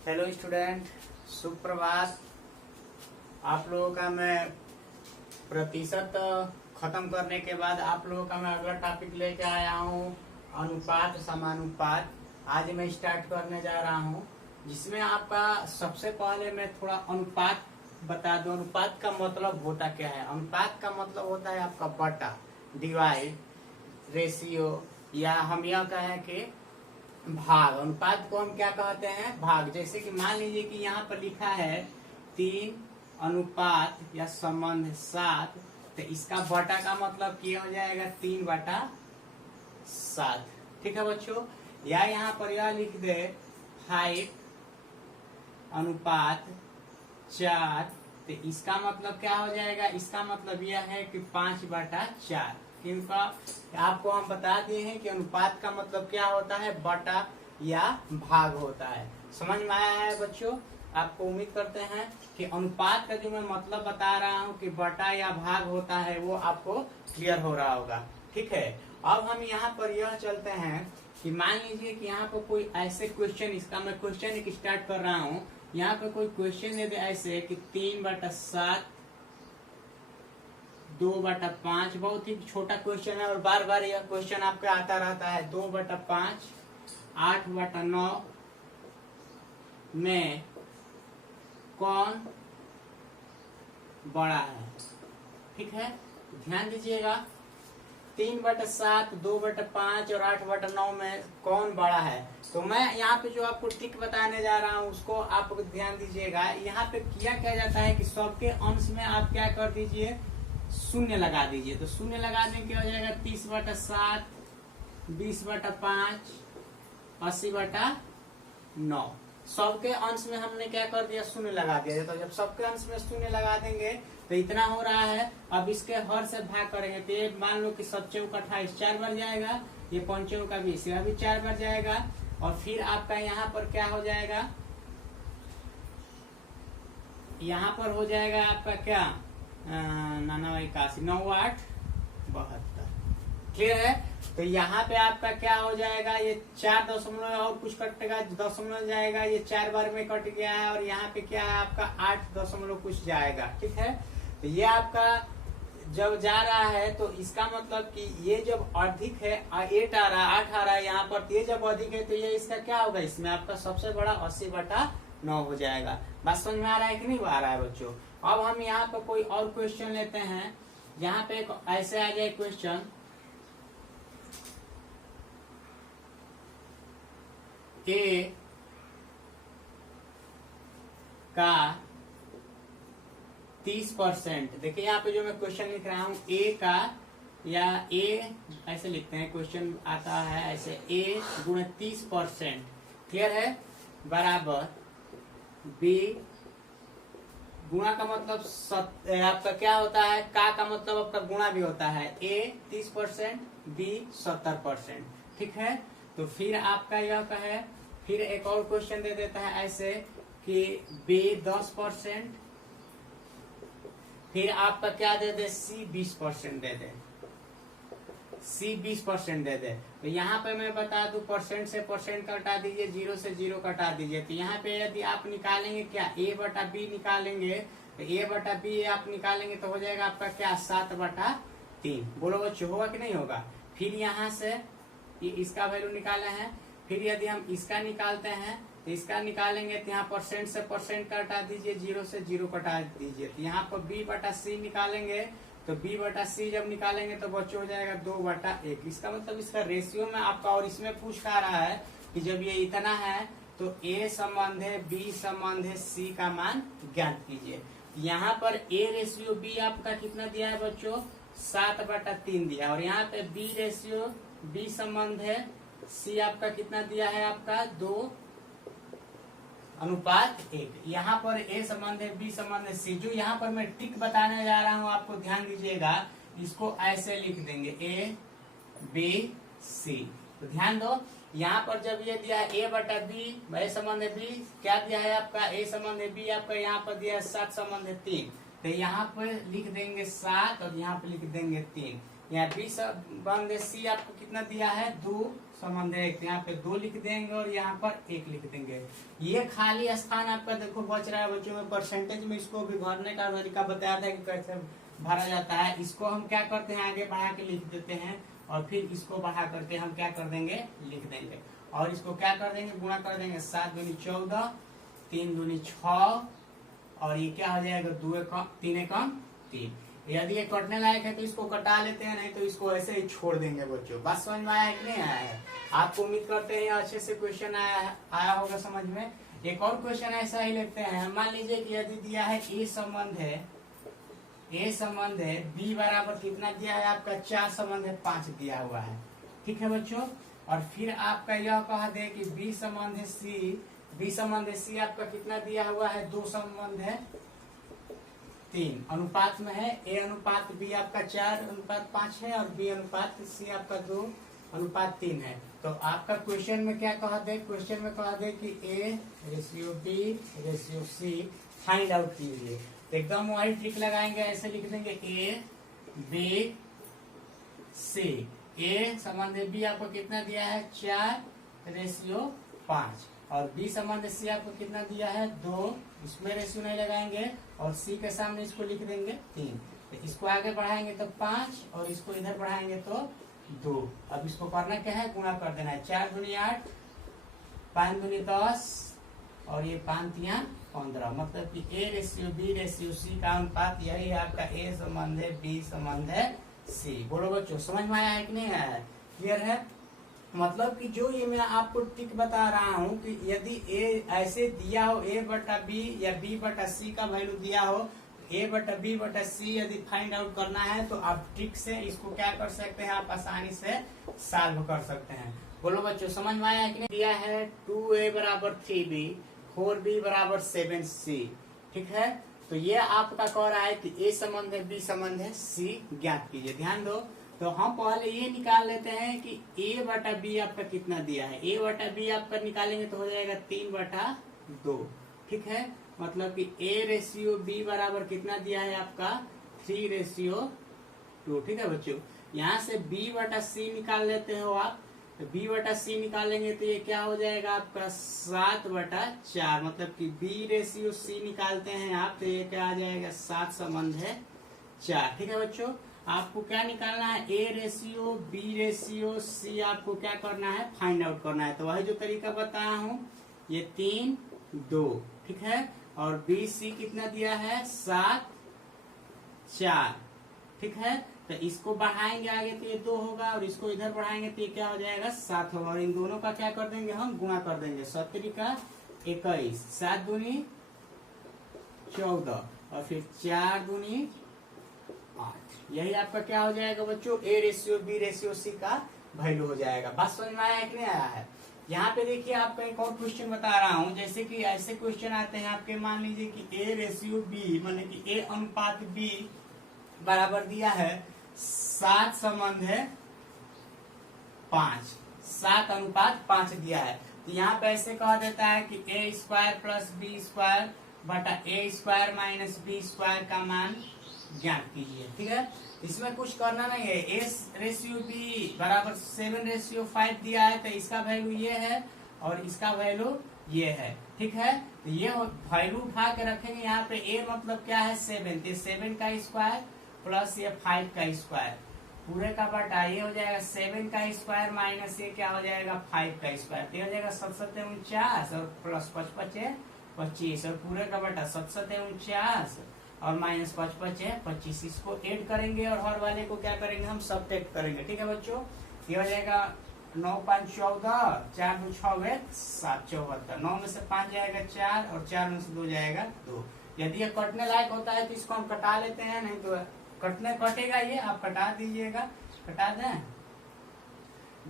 Hello student, सुप्रभात। आप लोगों का मैं प्रतिशत खत्म करने के बाद आप लोगों का मैं अगला टॉपिक लेके आया हूँ, अनुपात समानुपात। आज मैं स्टार्ट करने जा रहा हूँ, जिसमें आपका सबसे पहले मैं थोड़ा अनुपात बता दूं। अनुपात का मतलब होता क्या है? अनुपात का मतलब होता है आपका बटा, डिवाइड, रेशियो, या हम यह कहें कि भाग। अनुपात को हम क्या कहते हैं? भाग। जैसे कि मान लीजिए कि यहाँ पर लिखा है 3 अनुपात या संबंध 7, तो इसका बटा का मतलब क्या हो जाएगा? 3/7। ठीक है बच्चों। या यहाँ पर यह लिख दे 5 अनुपात 4, तो इसका मतलब क्या हो जाएगा? इसका मतलब यह है कि 5/4। क्योंकि आपको हम बता दिए हैं कि अनुपात का मतलब क्या होता है? बटा या भाग होता है। समझ में आया है बच्चों? आपको उम्मीद करते हैं कि अनुपात का जो मैं मतलब बता रहा हूँ कि बटा या भाग होता है, वो आपको क्लियर हो रहा होगा। ठीक है। अब हम यहाँ पर यह चलते हैं कि मान लीजिए कि यहाँ पर कोई ऐसे क्वेश्चन, इसका मैं क्वेश्चन एक स्टार्ट कर रहा हूँ। यहाँ पे कोई क्वेश्चन दे दे ऐसे कि 3/7, 2/5। बहुत ही छोटा क्वेश्चन है और बार बार यह क्वेश्चन आपका आता रहता है। 2/5, 8/9 में कौन बड़ा है? ठीक है, ध्यान दीजिएगा। 3/7, 2/5 और 8/9 में कौन बड़ा है? तो मैं यहाँ पे जो आपको ट्रिक बताने जा रहा हूँ, उसको आप ध्यान दीजिएगा। यहाँ पे किया क्या जाता है कि सबके अंश में आप क्या कर दीजिए? शून्य लगा दीजिए। तो शून्य लगा दें क्या हो जाएगा? 30/7, 20/5, 80/9। सबके अंश में हमने क्या कर दिया? शून्य लगा दिया। तो जब सबके अंश में शून्य लगा देंगे तो इतना हो रहा है। अब इसके हर से भाग करेंगे तो ये मान लो कि 7×4 = 28, 4 बार जाएगा। ये 5×20, यह भी 4 बार जाएगा। और फिर आपका यहाँ पर क्या हो जाएगा? यहाँ पर हो जाएगा आपका क्या? 9×81, 9×8 = 72। क्लियर है? तो यहाँ पे आपका क्या हो जाएगा? ये 4 दशमलव और कुछ कटेगा, दशमलव जाएगा। ये 4 बार में कट गया है। और यहाँ पे क्या है आपका? 8 दशमलव कुछ जाएगा। ठीक है। तो ये आपका जब जा रहा है तो इसका मतलब कि ये जब अधिक है, 8 आ रहा है, 8 आ रहा है यहाँ पर, ये जब अधिक है तो ये इसका क्या होगा? इसमें आपका सबसे बड़ा 80/9 हो जाएगा। बात समझ में आ रहा है कि नहीं आ रहा है बच्चों? अब हम यहाँ पर कोई और क्वेश्चन लेते हैं। यहाँ पे एक ऐसे आ जाए क्वेश्चन, ए का 30%। देखिए यहाँ पे जो मैं क्वेश्चन लिख रहा हूँ, ए का, या ए ऐसे लिखते हैं, क्वेश्चन आता है ऐसे, ए × 30%, क्लियर है, बराबर बी। गुणा का मतलब आपका क्या होता है? का मतलब आपका गुणा भी होता है। ए 30%, बी 70%। ठीक है। तो फिर आपका यह कहे, फिर एक और क्वेश्चन दे देता है ऐसे कि बी 10%, फिर आपका क्या दे दे? सी 20% दे दे। सी 20% दे दे। तो यहाँ पे मैं बता दूं, परसेंट से परसेंट कटा दीजिए, 0 से 0 कटा दीजिए। तो यहाँ पे यदि आप निकालेंगे क्या? A/B निकालेंगे, तो A/B आप निकालेंगे तो हो जाएगा आपका क्या? 7/3। बोलो बच्चों, होगा कि नहीं होगा? फिर यहाँ से इसका वैल्यू निकाले हैं। फिर यदि हम इसका निकालते हैं तो इसका निकालेंगे तो यहाँ परसेंट से परसेंट कटा दीजिए, 0 से 0 कटा दीजिए। तो यहाँ पर B/C निकालेंगे, तो B/C जब निकालेंगे तो बच्चों हो जाएगा 2/1। इसका मतलब इसका रेशियो में आपका, और इसमें पूछ खा रहा है कि जब ये इतना है तो A संबंध है, B संबंध है, C का मान ज्ञात कीजिए। यहाँ पर A/B आपका कितना दिया है बच्चों? 7/3 दिया। और यहाँ पे B संबंध है, C आपका कितना दिया है? आपका 2:1। यहाँ पर A संबंध है, B संबंध है, C। जो यहाँ पर मैं ट्रिक बताने जा रहा हूँ, आपको ध्यान दीजिएगा। इसको ऐसे लिख देंगे A/B/C। तो ध्यान दो, यहाँ पर जब ये दिया है A/B, A संबंध है, B क्या दिया है आपका? A संबंध है, B आपका यहाँ पर दिया है 7 संबंध है 3। तो यहाँ पर लिख देंगे 7 और यहाँ पर लिख देंगे 3। यहाँ B संबंध है, C आपको कितना दिया है? 2 संबंध है, तो यहाँ पे 2 लिख देंगे और यहाँ पर 1 लिख देंगे। ये खाली स्थान आपका देखो बच रहा है बच्चों में परसेंटेज में, इसको भी भरने का तरीका बताया था कि कैसे भरा जाता है। इसको हम क्या करते हैं, आगे बढ़ा के लिख देते हैं और फिर इसको बढ़ा करके हम क्या कर देंगे, लिख देंगे। और इसको क्या कर देंगे, गुणा कर देंगे। 7 दूनी 14, 3 दूनी 6 और ये क्या हो जाएगा, 2 एकम 3 एकम 3। यदि ये कटने लायक है तो इसको कटा लेते हैं, नहीं तो इसको ऐसे ही छोड़ देंगे बच्चों। बात समझ में आया है कि नहीं आया है? आपको उम्मीद करते हैं अच्छे से क्वेश्चन आया होगा समझ में। एक और क्वेश्चन ऐसा ही लेते हैं। मान लीजिए कि यदि दिया है ए संबंध है, बी बराबर कितना दिया है आपका, 4 संबंध है 5 दिया हुआ है, ठीक है बच्चों। और फिर आपका यह कहा दे कि बी संबंध है सी आपका कितना दिया हुआ है, 2 संबंध है 3 अनुपात में है। ए अनुपात बी आपका 4:5 है और बी अनुपात सी आपका 2:3 है। तो आपका क्वेश्चन में क्या कहा दे, क्वेश्चन में कहा दे कि A ratio B ratio C find out कीजिए। तो एकदम वही ट्रिक लगाएंगे, ऐसे लिख देंगे ए बी सी। ए संबंध बी आपको कितना दिया है, 4:5 और बी संबंध सी आपको कितना दिया है, 2। इसमें रेशियो नहीं लगाएंगे और सी के सामने इसको लिख देंगे 3। तो इसको आगे बढ़ाएंगे तो 5 और इसको इधर बढ़ाएंगे तो 2। अब इसको करना क्या है, गुणा कर देना है। 4 दूनी 8, 5 दूनी 10 और ये 5 तिया 15। मतलब कि A ratio B ratio C का अनुपात यही है आपका, ए संबंध है बी संबंध है सी। बोलो बच्चों समझ में आया है कि नहीं आया है, क्लियर है? मतलब कि जो ये मैं आपको ट्रिक बता रहा हूँ कि यदि ए ऐसे दिया हो, ए बटा बी या बी बटा सी का वैल्यू दिया हो, ए बटा बी बटा सी यदि फाइंड आउट करना है तो आप ट्रिक से इसको क्या कर सकते हैं, आप आसानी से सॉल्व कर सकते हैं। बोलो बच्चों समझ में आया कि नहीं? दिया है 2a बराबर 3b, 4b बराबर 7c, ठीक है। तो ये आपका कह रहा है कि ए संबंध है बी संबंध है सी ज्ञात कीजिए। ध्यान दो, तो हम पहले ये निकाल लेते हैं कि a बटा बी आपका कितना दिया है। a बटा बी आपका निकालेंगे तो हो जाएगा 3/2, ठीक है। मतलब कि a रेशियो b बराबर कितना दिया है आपका, 3:2, ठीक है बच्चों। यहाँ से b बटा c निकाल लेते हो आप, तो b बटा c निकालेंगे तो ये क्या हो जाएगा आपका 7/4। मतलब कि b रेशियो c निकालते हैं आप तो ये क्या आ जाएगा, 7 संबंध है 4, ठीक है बच्चों। आपको क्या निकालना है, a ratio b ratio c आपको क्या करना है, फाइंड आउट करना है। तो वही जो तरीका बताया हूँ, ये 3, 2, ठीक है। और बी सी कितना दिया है, 7, 4, ठीक है। तो इसको बढ़ाएंगे आगे तो ये 2 होगा और इसको इधर बढ़ाएंगे तो ये क्या हो जाएगा, 7 होगा। और इन दोनों का क्या कर देंगे, हम गुणा कर देंगे। 7 का 21, 7 दूनी 14 और फिर 4 दूनी 8। यही आपका क्या हो जाएगा बच्चों, A ratio B ratio C का वैल्यू हो जाएगा। बात समझ में आया है कि नहीं आया है? यहाँ पे देखिए आपका एक और क्वेश्चन बता रहा हूँ। जैसे कि ऐसे क्वेश्चन आते हैं आपके, मान लीजिए कि ए रेशियो बी माने कि ए अनुपात बी बराबर दिया है 7 संबंध है 5, 7:5 दिया है। तो यहाँ पे ऐसे कहा देता है कि a square plus B square बटा a square minus B square का मान ज्ञात कीजिए, ठीक है। इसमें कुछ करना नहीं है। a रेशियो b बराबर 7:5 दिया है, तो इसका वैल्यू ये है और इसका वैल्यू ये है, ठीक है। तो ये वैल्यू उठा के रखेंगे यहाँ पे। a मतलब क्या है, 7, तो 7 का स्क्वायर प्लस ये 5 का स्क्वायर पूरे का बटा, ये हो जाएगा 7 का स्क्वायर माइनस ये क्या हो जाएगा, 5 का स्क्वायर। तो हो जाएगा 7×7 और प्लस 5×5 और पूरे का बटा 7×7 और माइनस 5×5 इसको ऐड करेंगे और हर वाले को क्या करेंगे, हम सब्ट्रैक्ट करेंगे, ठीक है बच्चों। ये हो जाएगा 9×5 14, 4×2 6 7 74। 9 में से 5 जाएगा 4 और 4 में से 2 जाएगा 2। यदि ये कटने लायक होता है तो इसको हम कटा लेते हैं, नहीं तो कटेगा ये, आप कटा दीजिएगा। कटा दें,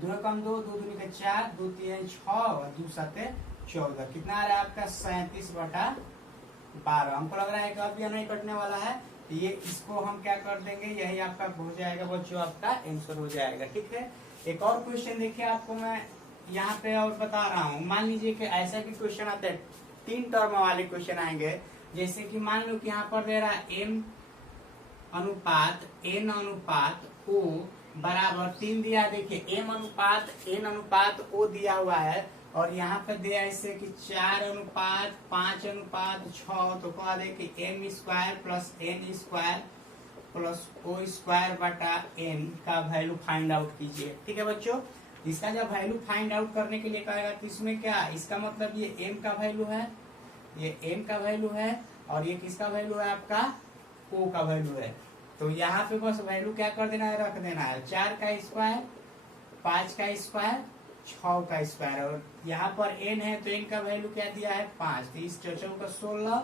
2 कम 2, 2 दूनी 4, 2 3 6 और 2 7 14। कितना आ रहा है आपका, 37/12। हमको लग रहा है कि अब यह नहीं कटने वाला है, तो ये इसको हम क्या कर देंगे, यही आपका हो जाएगा बच्चों, आपका आंसर हो जाएगा, ठीक है। एक और क्वेश्चन देखिए आपको मैं यहाँ पे और बता रहा हूँ। मान लीजिए कि ऐसा भी क्वेश्चन आता है, 3 टर्म वाले क्वेश्चन आएंगे। जैसे कि मान लो कि यहाँ पर दे रहा है m अनुपात n अनुपात o बराबर 3 दिया। देखिए एम अनुपात एन अनुपात ओ दिया हुआ है, और यहाँ पे दिया इससे कि 4 अनुपात 5 अनुपात 6, तो कह दे कि M square plus N square plus O square बटा एन का वैल्यू फाइंड आउट कीजिए। ठीक है बच्चों, इसका जब वैल्यू फाइंड आउट करने के लिए कहेगा तो इसमें क्या, इसका मतलब ये एम का वैल्यू है, ये एम का वैल्यू है, और ये किसका वैल्यू है आपका ओ का वैल्यू है। तो यहाँ पे बस वैल्यू क्या कर देना है, रख देना है 4 का स्क्वायर 5 का स्क्वायर 6 का स्क्वायर, और यहाँ पर एन है तो एन का वैल्यू क्या दिया है 5, 30 चौचौ का 16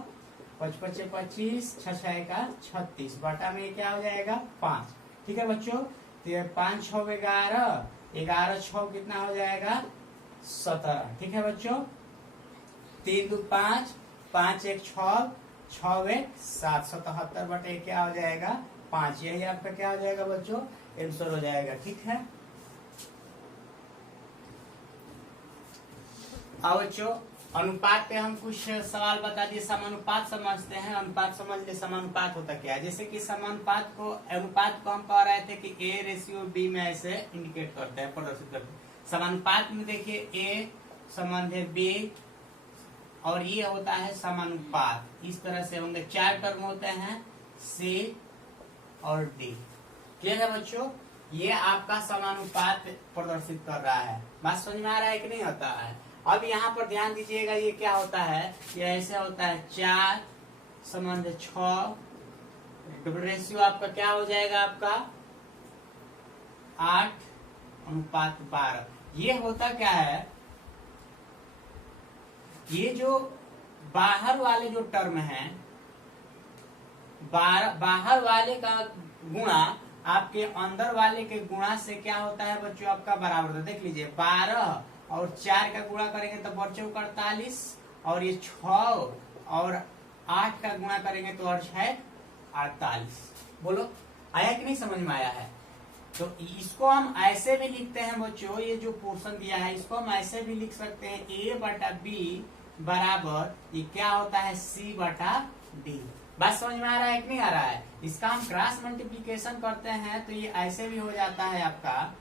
5 5 25 6 6 का 36 बटा में क्या हो जाएगा 5। ठीक है बच्चों, तो ये 5 6 11 11 6 कितना हो जाएगा 17। ठीक है बच्चों, 3 2 5 5 1 6 6 1 7 77 बटे क्या हो जाएगा 5। यही आपका क्या हो जाएगा बच्चों, आंसर हो जाएगा। ठीक है, अब बच्चों अनुपात पे हम कुछ सवाल बता दिए। समानुपात समझते हैं, अनुपात समझ ले समानुपात होता क्या है। जैसे कि समानुपात को अनुपात को हम कह रहे थे कि ए रेशियो बी में ऐसे इंडिकेट करते हैं, प्रदर्शित करते हैं। समानुपात में देखिए ए संबंध है बी, और ये होता है समानुपात। इस तरह से होंगे 4 टर्म होते हैं सी और डी। क्लियर है बच्चों, ये आपका समानुपात प्रदर्शित कर रहा है। बात समझ में आ रहा है कि नहीं होता है। अब यहाँ पर ध्यान दीजिएगा, ये क्या होता है, ये ऐसे होता है 4 संबंध 6, रेशियो आपका क्या हो जाएगा आपका 8 अनुपात 12। ये होता क्या है, ये जो बाहर वाले जो टर्म है, बाहर वाले का गुणा आपके अंदर वाले के गुणा से क्या होता है बच्चों आपका बराबर होता है। देख लीजिए 12 और 4 का गुणा करेंगे तो बच्चों 48, और ये 6 और 8 का गुणा करेंगे तो और 6 48। बोलो आया कि नहीं, समझ में आया है। तो इसको हम ऐसे भी लिखते हैं बच्चों, ये जो पोर्शन दिया है इसको हम ऐसे भी लिख सकते हैं, ए बटा बी बराबर ये क्या होता है सी बटा डी। बात समझ में आ रहा है कि नहीं आ रहा है। इसका हम क्रॉस मल्टीप्लीकेशन करते हैं तो ये ऐसे भी हो जाता है आपका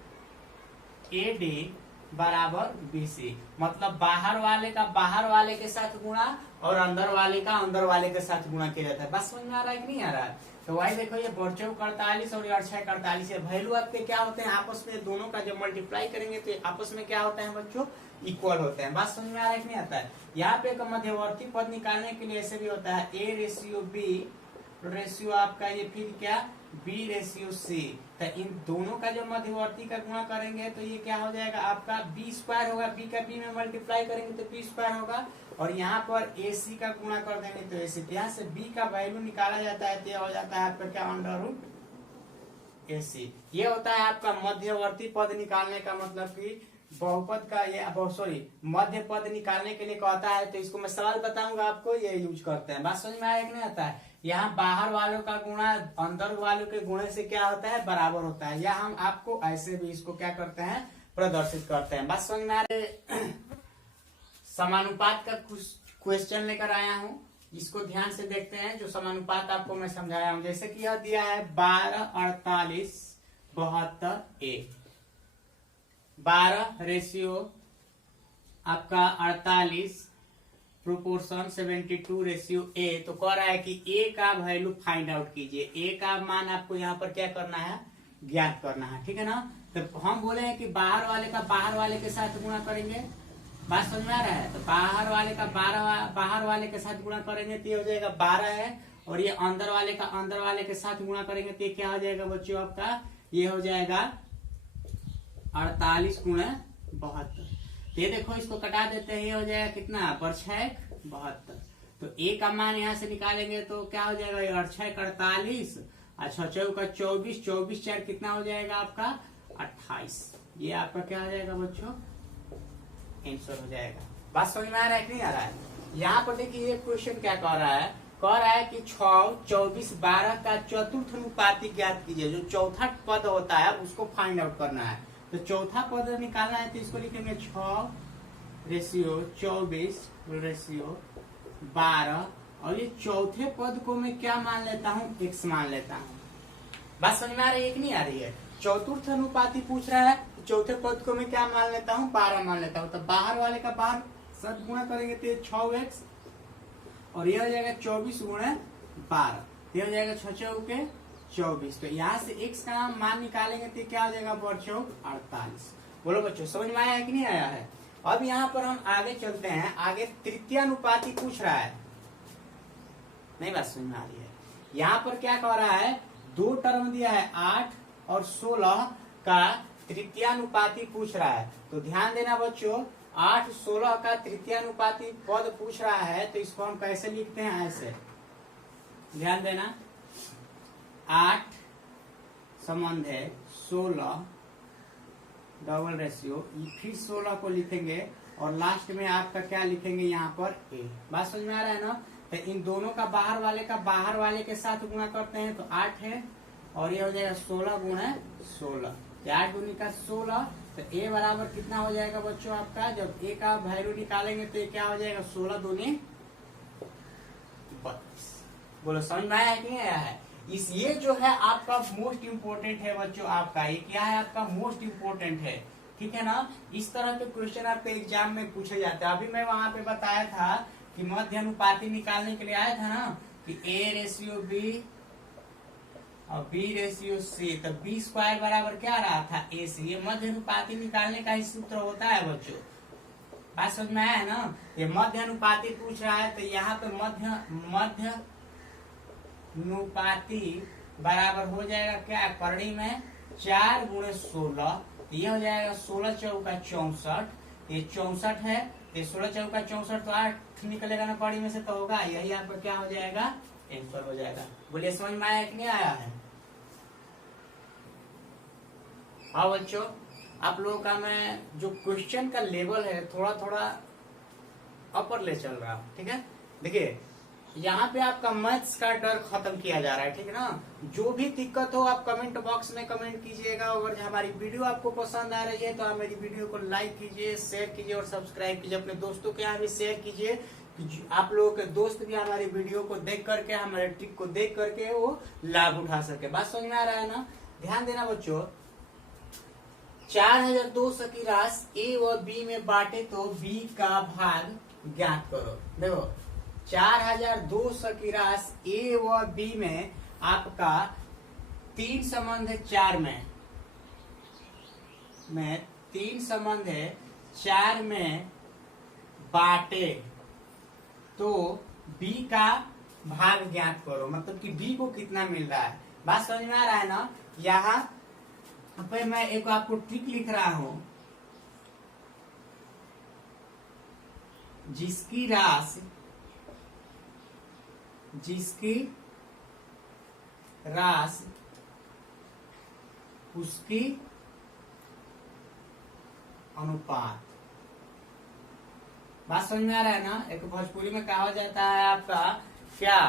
ए डी बराबर बी सी, मतलब बाहर वाले का बाहर वाले के साथ गुणा और अंदर वाले का अंदर वाले के साथ गुणा किया जाता है। बस समझ में आ रहा है कि नहीं आ रहा है। तो वही देखो ये 48 और 48 है, वैल्यू आपके क्या होते हैं आपस में, दोनों का जब मल्टीप्लाई करेंगे तो आपस में क्या होता है बच्चों इक्वल होते हैं। बात समझ में आ रहा है कि नहीं आता है। यहाँ पे एक मध्यवर्ती पद निकालने के लिए ऐसे भी होता है ए रेशियो बी रेशियो आपका ये फिर क्या बी रेशियो सी, तो इन दोनों का जब मध्यवर्ती का गुणा करेंगे तो ये क्या हो जाएगा आपका बी स्क्वायर होगा, बी का बी में मल्टीप्लाई करेंगे तो बी स्क्वायर होगा, और यहाँ पर ए सी का गुणा कर देंगे तो ए सी। यहाँ से बी का वैल्यू निकाला जाता है तो यह हो जाता है आपका क्या अंडर रूट ए सी। ये होता है आपका मध्यवर्ती पद निकालने का मतलब कि बहुपद का ये सॉरी मध्य पद निकालने के लिए कहता है। तो इसको मैं सवाल बताऊंगा आपको, ये यूज करते हैं। बात समझ में आया कि नहीं आता है। यहाँ बाहर वालों का गुणा अंदर वालों के गुणे से क्या होता है बराबर होता है, या हम आपको ऐसे भी इसको क्या करते हैं प्रदर्शित करते हैं। बात समझ में आ रहे। समानुपात का कुछ क्वेश्चन लेकर आया हूँ, इसको ध्यान से देखते हैं। जो समानुपात आपको मैं समझाया हूँ, जैसे कि यह दिया है 12 48 72 ए, 12 रेशियो आपका 48 प्रोपोर्शन 72 रेशियो ए। तो कह रहा है कि ए का वैल्यू फाइंड आउट कीजिए। ए का मान आपको यहाँ पर क्या करना है ज्ञात करना है, ठीक है ना। तो हम बोले हैं कि बाहर वाले का बाहर वाले के साथ गुणा करेंगे। बात समझ में आ रहा है। तो बाहर वाले का बाहर वाले के साथ गुणा करेंगे तो ये हो जाएगा 12 है, और ये अंदर वाले का अंदर वाले के साथ गुणा करेंगे तो ये क्या हो जाएगा बच्चों आपका ये हो जाएगा 48 गुणा 72। ये देखो इसको कटा देते हैं, ये हो जाएगा कितना पर 6 72। तो ए का मान यहाँ से निकालेंगे तो क्या हो जाएगा 6 48, अच्छा 6 का 24, 24 4 कितना हो जाएगा आपका 28। ये आपका क्या हो जाएगा बच्चों आंसर हो जाएगा। बात समझ में आ रहा है कि नहीं आ रहा है। यहाँ पर देखिए ये क्वेश्चन क्या कह रहा है, कह रहा है कि 6 24 12 का चतुर्थ अनुपाती ज्ञात कीजिए। जो चौथा पद होता है उसको फाइंड आउट करना है। तो चौथा पद निकालना है तो इसको लिखेंगे 6 रेशियो 24 रेशियो 12, और ये चौथे पद को मैं क्या मान लेता हूँ x मान लेता हूँ। बात समझ में आ रही है कि नहीं आ रही है। चतुर्थ अनुपाती पूछ रहा है, चौथे पद को मैं क्या मान लेता हूँ, 12 मान लेता हूँ। तो बाहर वाले का बाहर सब गुणा करेंगे तो 6x और ये हो जाएगा 24 गुणे 12, ये हो जाएगा 6 चौके 24। तो यहाँ से x का मान निकालेंगे तो क्या हो जाएगा, 48। बोलो बच्चों समझ में आया है कि नहीं आया है। अब यहाँ पर हम आगे चलते हैं, आगे तृतीय अनुपाती पूछ रहा है, नहीं बात समझ में आ रही है। यहाँ पर क्या कह रहा है, 2 टर्म दिया है 8 और 16 का तृतीयानुपाती पूछ रहा है। तो ध्यान देना बच्चों, 8 16 का तृतीयानुपाती पद पूछ रहा है, तो इसको हम कैसे लिखते हैं, ऐसे ध्यान देना। 8 संबंध है 16 डबल रेशियो, फिर 16 को लिखेंगे और लास्ट में आपका क्या लिखेंगे यहाँ पर a। बात समझ में आ रहा है ना। तो इन दोनों का बाहर वाले के साथ गुणा करते हैं तो 8 है और ये हो जाएगा 16 गुणे 16, 8 दूनी का 16। तो a बराबर कितना हो जाएगा बच्चों आपका, जब a का वैल्यू निकालेंगे तो ये क्या हो जाएगा, 16 दूनी 32। बोलो समझ में आया है कि नहीं आया है। इस ये जो है आपका मोस्ट इम्पोर्टेंट है बच्चों, आपका ये क्या है, आपका मोस्ट इम्पोर्टेंट है, ठीक है ना। इस तरह के क्वेश्चन आपके एग्जाम में पूछे जाते हैं। अभी मैं वहां पे बताया था कि मध्य अनुपाती निकालने के लिए आया था ना, कि a रेशियो b और b रेशियो c, तो b स्क्वायर बराबर क्या रहा था, a से। ये मध्य अनुपाती निकालने का ही सूत्र होता है बच्चों, बात समझ में आया है ना। ये मध्य अनुपाती पूछ रहा है, तो यहाँ पे मध्य अनुपाती बराबर हो जाएगा क्या, करणी में 4 गुणे 16, ये हो जाएगा 16 चौका 64, ये 64 है, ये 16 चौका 64 तो 8 निकलेगा ना कड़ी में से, तो होगा यही आपका क्या हो जाएगा, आंसर हो जाएगा। बोलिए समझ में आया कि नहीं आया है। हाँ बच्चों, आप लोगों का मैं जो क्वेश्चन का लेवल है थोड़ा थोड़ा अपर ले चल रहा हूँ, ठीक है। देखिए यहाँ पे आपका मैथ्स का डर खत्म किया जा रहा है, ठीक है ना। जो भी दिक्कत हो आप कमेंट बॉक्स में कमेंट कीजिएगा। अगर हमारी वीडियो आपको पसंद आ रही है तो आप मेरी वीडियो को लाइक कीजिए, शेयर कीजिए और सब्सक्राइब कीजिए। अपने दोस्तों के यहाँ भी शेयर कीजिए, आप लोगों के दोस्त भी हमारी वीडियो को देख करके, हमारे ट्रिक को देख करके वो लाभ उठा सके। बात समझ में आ रहा है ना। ध्यान देना बच्चों, 4200 की राशि ए व बी में बांटे तो बी का भाग ज्ञात करो। देखो 4200 की राशि ए व बी में आपका 3 संबंध है 4 में 3 संबंध है 4 में बांटे तो बी का भाग ज्ञात करो। मतलब कि बी को कितना मिल रहा है। बात समझ में आ रहा है ना। यहाँ पे मैं एक आपको ट्रिक लिख रहा हूं, जिसकी राशि उसकी अनुपात। बात समझ में आ रहा है ना। एक भोजपुरी में कहा जाता है आपका क्या,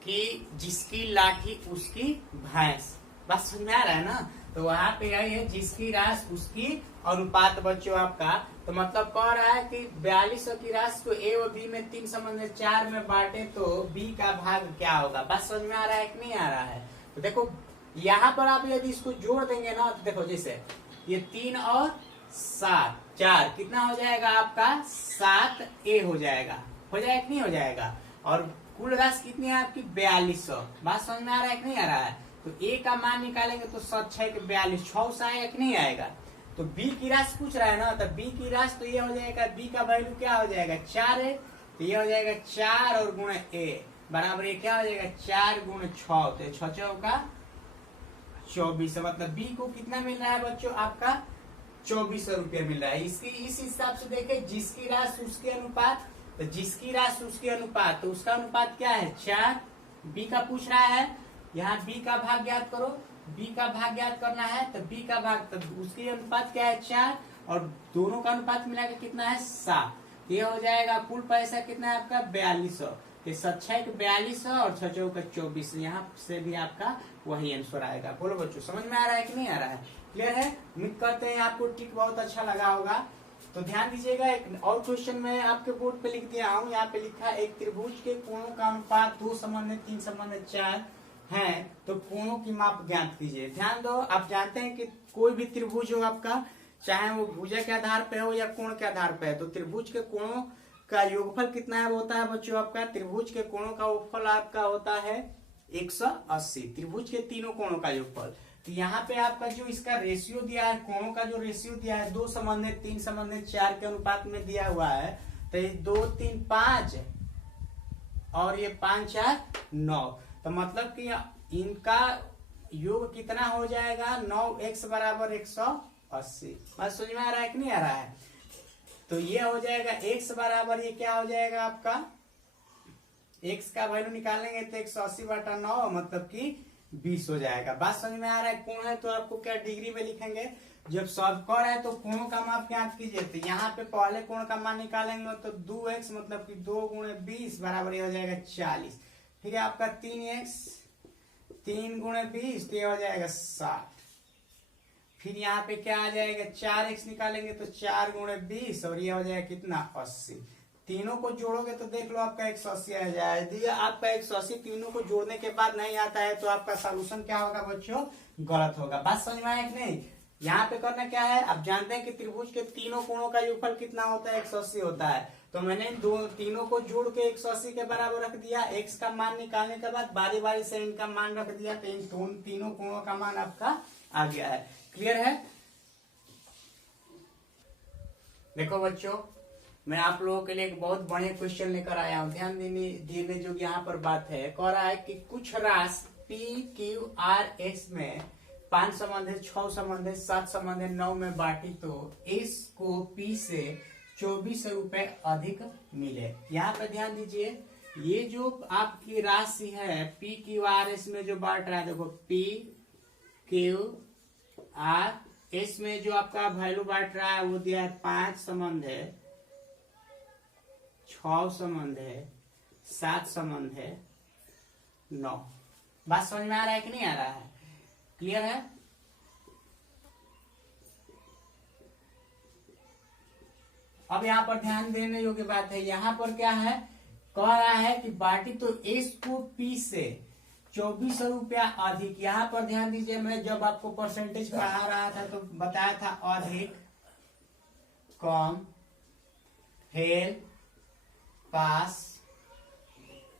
कि जिसकी लाठी उसकी भैंस। बात समझ में आ रहा है ना। तो वहां पे यही है, जिसकी राशि उसकी अनुपात बच्चों आपका। तो मतलब कह रहा है कि 4200 की राशि को ए और बी में 3 संबंध 4 में बांटे तो बी का भाग क्या होगा। बात समझ में आ रहा है कि नहीं आ रहा है। तो देखो यहाँ पर आप यदि इसको जोड़ देंगे ना, तो देखो जैसे ये 3 और 7 4 कितना हो जाएगा आपका 7a हो जाएगा कि नहीं हो जाएगा। और कुल राशि कितनी है आपकी 4200। बात समझ में आ रहा है कि नहीं आ रहा है। तो a का मान निकालेंगे तो 7 6 के 42 6 से आएगा कि नहीं आएगा। तो b की राशि पूछ रहा है ना, तो b की राशि तो ये हो जाएगा, b का वैल्यू क्या हो जाएगा 4 है, तो ये हो जाएगा 4 और गुणे a बराबर ये क्या हो जाएगा 4 गुणे 6, तो 6 चौका 24। मतलब b को कितना मिल रहा है बच्चों आपका 2400 रुपया मिल रहा है। इसकी इस हिसाब से देखे, जिसकी राशि उसके अनुपात, तो जिसकी राशि उसके अनुपात, तो उसका अनुपात क्या है 4। b का पूछ रहा है, यहाँ b का भाग ज्ञात करो। b का भाग ज्ञात करना है तो b का भाग, तो उसके अनुपात क्या है 4 और दोनों का अनुपात मिला के कितना है 7। ये हो जाएगा कुल पैसा कितना है आपका 4200। 7 6 4200 और 6 चौका 24। यहाँ से भी आपका वही आंसर आएगा। बोलो बच्चों समझ में आ रहा है कि नहीं आ रहा है। क्लियर है। उम्मीद करते हैं आपको ट्रिक बहुत अच्छा लगा होगा। तो ध्यान दीजिएगा, एक और क्वेश्चन मैं आपके बोर्ड पे लिख दिया हूँ। यहाँ पे लिखा है, एक त्रिभुज के कोणों का अनुपात 2 संबंध 3 संबंध 4 है, तो कोणों की माप ज्ञात कीजिए। ध्यान दो, आप जानते हैं कि कोई भी त्रिभुज हो आपका, चाहे वो भुजा के आधार पे हो या कोण के आधार पे है, तो त्रिभुज के कोणों का योगफल कितना है होता है बच्चों आपका, त्रिभुज के कोणों का योगफल आपका होता है 180, त्रिभुज के तीनों कोणों का योगफल। तो यहाँ पे आपका जो इसका रेशियो दिया है, कोणों का जो रेशियो दिया है 2 संबंधित 3 संबंधित 4 के अनुपात में दिया हुआ है, तो ये 2 3 5 और ये 5 4 9, तो मतलब कि इनका योग कितना हो जाएगा, 9x बराबर 180। बात समझ में आ रहा है कि नहीं आ रहा है? तो ये हो जाएगा x बराबर, ये क्या हो जाएगा आपका, x का वैल्यू निकालेंगे तो 180/9 मतलब कि 20 हो जाएगा। बात समझ में आ रहा है? कोण है तो आपको क्या डिग्री में लिखेंगे, जब सर्वकोण है तो कोणों का माप ज्ञात कीजिए। तो यहाँ पे पहले कोण का मान निकालेंगे तो 2x मतलब कि 2 × 20 बराबर ये हो जाएगा 40। ठीक है, आपका 3x 3 × 20 तो ये हो जाएगा 60। फिर यहाँ पे क्या आ जाएगा, 4x निकालेंगे तो 4 × 20 और ये हो जाएगा कितना, 80। तीनों को जोड़ोगे तो देख लो आपका 180 आ जाए। यदि आपका 180 तीनों को जोड़ने के बाद नहीं आता है तो आपका सॉल्यूशन क्या होगा बच्चों, गलत होगा। बात समझ में आया कि नहीं? यहाँ पे करना क्या है, आप जानते हैं कि त्रिभुज के तीनों कोणों का योगफल कितना होता है, 180 होता है। तो मैंने तीनों को जोड़ के 180 के बराबर रख दिया। x का मान निकालने के बाद बारी बारी से इनका मान रख दिया, तो इन तीनों कोणों का मान आपका आ गया है। क्लियर है? देखो बच्चों, मैं आप लोगों के लिए एक बहुत बढ़िया क्वेश्चन लेकर आया हूं। ध्यान देने जो यहाँ पर बात है, कह रहा है कि कुछ राशि PQRS में 5 संबंधित 6 संबंधित 7 संबंधित 9 में बांटी तो S को P से 24 रुपए अधिक मिले। यहाँ पे ध्यान दीजिए, ये जो आपकी राशि है PQRS में जो बांट रहा है, देखो PQRS में जो आपका वैल्यू बांट रहा है वो दिया है 5 संबंध है, 6 संबंध है, 7 संबंध है, 9। बात समझ में आ रहा है कि नहीं आ रहा है? क्लियर है? अब यहाँ पर ध्यान देने योग्य बात है, यहाँ पर क्या है, कह रहा है कि बांटी तो S को P से 24 रुपया अधिक। यहाँ पर ध्यान दीजिए, मैं जब आपको परसेंटेज पढ़ा रहा था तो बताया था अधिक, कम, फेल, पास,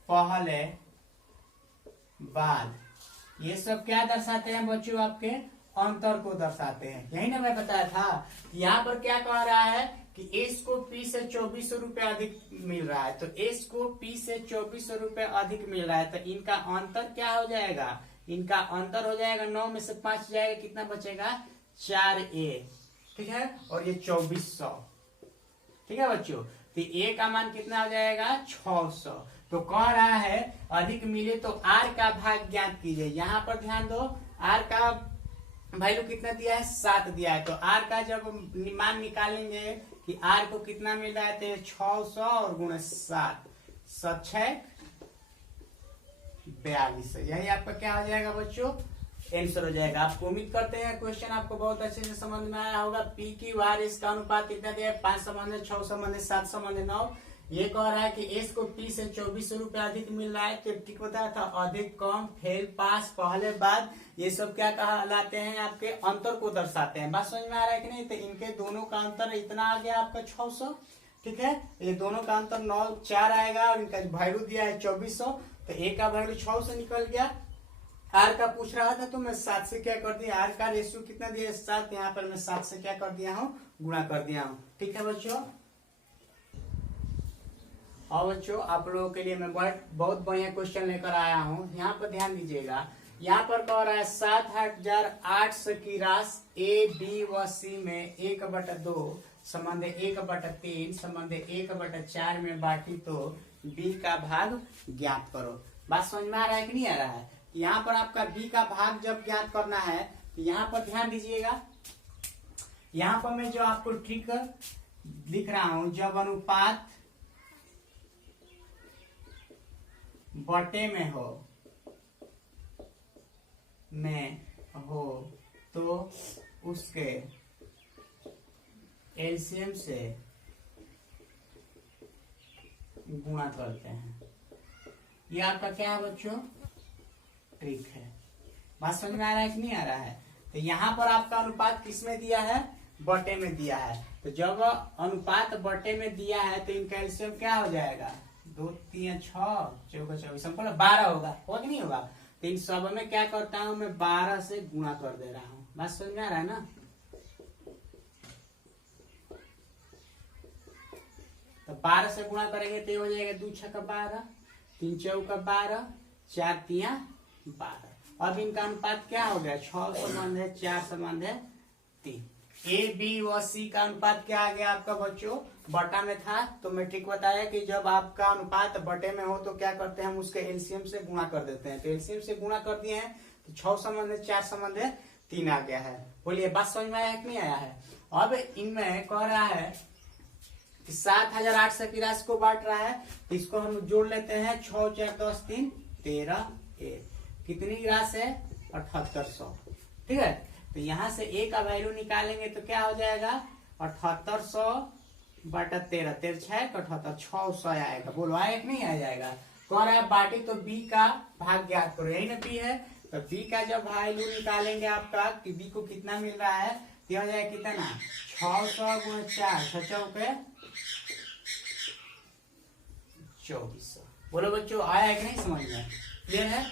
पहले, बाद, ये सब क्या दर्शाते हैं बच्चों, आपके अंतर को दर्शाते हैं। यही ना मैं बताया था। यहाँ पर क्या कह रहा है कि S को P से 24 रुपए अधिक मिल रहा है, तो S को P से 24 रुपए अधिक मिल रहा है, तो इनका अंतर क्या हो जाएगा, इनका अंतर हो जाएगा 9 में से 5 जाएगा, कितना बचेगा, 4A। ठीक है, और ये 2400। ठीक है बच्चों, तो A का मान कितना हो जाएगा, 600। तो कह रहा है अधिक मिले तो R का भाग ज्ञात कीजिए। यहाँ पर ध्यान दो, R का वैल्यू कितना दिया है, 7 दिया है। तो R का जब मान निकालेंगे कि R को कितना मिल रहा है, तो 600 और गुणे 7, 7 42। यही आपका क्या हो जाएगा बच्चों, आंसर हो जाएगा। आपको उम्मीद करते हैं क्वेश्चन आपको बहुत अच्छे से समझ में आया होगा। PQRS का अनुपात कितना दिया है, 5 संबंध, 6 संबंध, 7 संबंध, 9। ये कह रहा है कि S को P से 24 रुपए अधिक मिल रहा है, तो ठीक बताया था, अधिक, कम, फेल, पास, पहले, बाद, ये सब क्या कहलाते हैं, आपके अंतर को दर्शाते हैं। बात समझ में आ रहा है कि नहीं? तो इनके दोनों का अंतर इतना आ गया आपका 600। ठीक है, ये दोनों का अंतर 9 4 आएगा और इनका वैल्यू दिया है 2400, तो A का वैल्यू 600 निकल गया। R का पूछ रहा था तो मैं 7 से क्या कर दिया, R का रेशियो कितना दिया है, 7, यहाँ पर मैं 7 से क्या कर दिया हूँ, गुणा कर दिया हूँ। ठीक है बच्चों, और बच्चों आप लोगों के लिए मैं बहुत बढ़िया क्वेश्चन लेकर आया हूँ। यहाँ पर ध्यान दीजिएगा, यहाँ पर कह रहा है 7800 की राशि A, B व C में 1/2 संबंध 1/3 संबंध 1/4 में बांटी तो B का भाग ज्ञात करो। बात समझ में आ रहा है कि नहीं आ रहा है? यहाँ पर आपका B का भाग जब ज्ञात करना है तो यहाँ पर ध्यान दीजिएगा, यहाँ पर मैं जो आपको ट्रिक लिख रहा हूँ, जब अनुपात बटे में हो तो उसके एलसीएम से गुणा करते हैं। ये आपका क्या है बच्चों, ट्रिक है। बात समझ में आ रहा है कि नहीं आ रहा है? तो यहाँ पर आपका अनुपात किस में दिया है, बटे में दिया है। तो जब अनुपात बटे में दिया है तो इनका एलसीएम क्या हो जाएगा, 2 3 6 चौका 24 हमको 12 होगा, हो कि नहीं होगा। तो इन सब में क्या करता हूँ मैं 12 से गुणा कर दे रहा हूँ, बात समझ में आ रहा है ना। तो 12 से गुणा करेंगे तो ये हो जाएगा 2 6 12, 3 चौका 12, 4 3 12। अब इनका अनुपात क्या हो गया, 6 संबंध है 4 संबंध है 3। ए बी व सी का अनुपात क्या आ गया आपका बच्चों, बटा में था। तो मैट्रिक बताया कि जब आपका अनुपात बटे में हो तो क्या करते हैं, हम उसके एलसीएम से गुणा कर देते हैं। तो एलसीएम से गुणा कर दिए हैं तो 6 संबंध है 4 संबंध है 3 आ गया है। बोलिए बात समझ में आया है कि नहीं आया है। अब इनमें कह रहा है कि 7883 को बांट रहा है, तो इसको हम जोड़ लेते हैं। 6 4 10 3 13 1, कितनी राशि है 7800, ठीक है। तो यहाँ से ए का वैल्यू निकालेंगे तो क्या हो जाएगा 7800 बटा 13, 13 6 78, 600 आएगा। बोलो आया कि नहीं आ जाएगा। कह रहा है बाटी तो बी का भाग ज्ञात करो, यही ना बी है। तो बी का जब वैल्यू निकालेंगे आपका कि बी को कितना मिल रहा है, तो हो जाएगा कितना 600 गुणे 4 6 चौके 2400। बोलो बच्चों आया है कि नहीं समझ में, क्लियर है।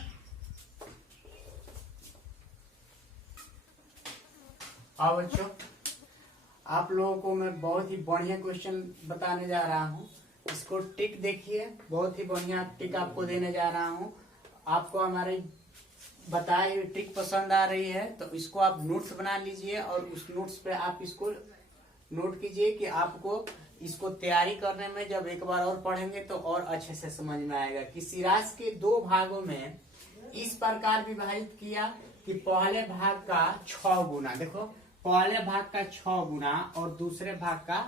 हाँ बच्चों, आप लोगों को मैं बहुत ही बढ़िया क्वेश्चन बताने जा रहा हूँ। इसको टिक देखिए, बहुत ही बढ़िया टिक आपको देने जा रहा हूँ। आपको हमारी बताई हुई टिक पसंद आ रही है तो इसको आप नोट्स बना लीजिए और उस नोट्स पे आप इसको नोट कीजिए कि आपको इसको तैयारी करने में जब एक बार और पढ़ेंगे तो और अच्छे से समझ में आएगा। किसी राशि के 2 भागों में इस प्रकार विभाजित किया कि पहले भाग का 6 गुना, देखो पहले भाग का 6 गुना और दूसरे भाग का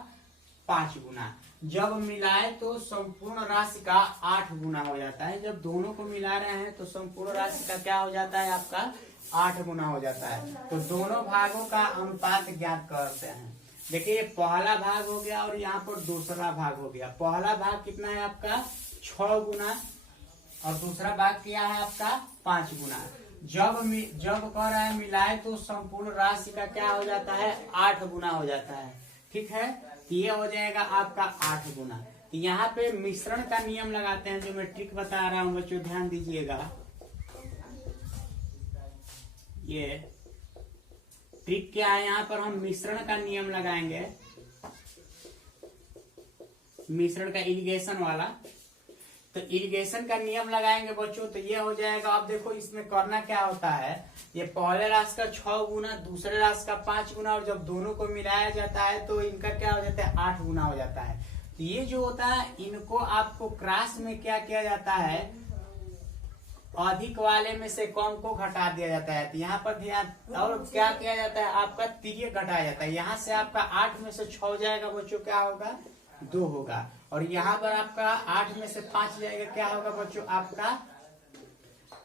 5 गुना, जब मिलाए तो संपूर्ण राशि का 8 गुना हो जाता है। जब दोनों को मिला रहे हैं तो संपूर्ण राशि का क्या हो जाता है आपका 8 गुना हो जाता है। तो दोनों भागों का अनुपात ज्ञात करते हैं। देखिए पहला भाग हो गया और यहाँ पर दूसरा भाग हो गया। पहला भाग कितना है आपका 6 गुना और दूसरा भाग क्या है आपका 5 गुना। जब कह रहा है मिलाए तो संपूर्ण राशि का क्या हो जाता है 8 गुना हो जाता है, ठीक है। तो ये हो जाएगा आपका 8 गुना। तो यहाँ पे मिश्रण का नियम लगाते हैं, जो मैं ट्रिक बता रहा हूँ बच्चों ध्यान दीजिएगा। ये ट्रिक क्या है, यहाँ पर हम मिश्रण का नियम लगाएंगे, मिश्रण का इरिगेशन वाला। तो इरिगेशन का नियम लगाएंगे बच्चों तो ये हो जाएगा। अब देखो इसमें करना क्या होता है, ये पहले राशि का 6 गुना दूसरे राशि का 5 गुना और जब दोनों को मिलाया जाता है तो इनका क्या हो जाता है 8 गुना हो जाता है। तो ये जो होता है इनको आपको क्रॉस में क्या किया जाता है, अधिक वाले में से कम को घटा दिया जाता है। तो यहाँ पर ध्यान, और क्या किया जाता है आपका तिर्यक घटाया जाता है। यहाँ से आपका 8 में से 6 जाएगा बच्चों क्या होगा 2 होगा, और यहाँ पर आपका 8 में से 5 जाएगा क्या होगा बच्चों आपका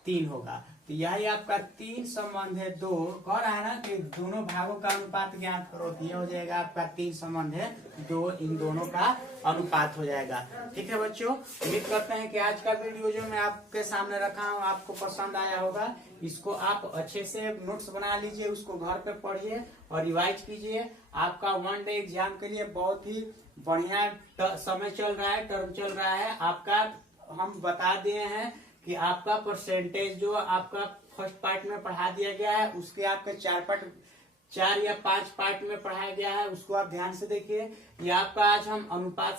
3 होगा। तो यही आपका 3 संबंध है 2। कह रहा है ना कि दोनों भागों का अनुपात ज्ञात करो, तो ये हो जाएगा आपका 3 संबंध है 2, इन दोनों का अनुपात हो जाएगा। ठीक है बच्चों, उम्मीद करते हैं कि आज का वीडियो जो मैं आपके सामने रखा हूँ आपको पसंद आया होगा। इसको आप अच्छे से नोट्स बना लीजिए, उसको घर पे पढ़िए और रिवाइज कीजिए। आपका 1 डे एग्जाम के लिए बहुत ही बढ़िया समय चल रहा है, टर्म चल रहा है आपका। हम बता दिए हैं कि आपका परसेंटेज जो आपका फर्स्ट पार्ट में पढ़ा दिया गया है उसके आपके 4 या 5 पार्ट में पढ़ाया गया है, उसको आप ध्यान से देखिए। ये आपका आज हम अनुपात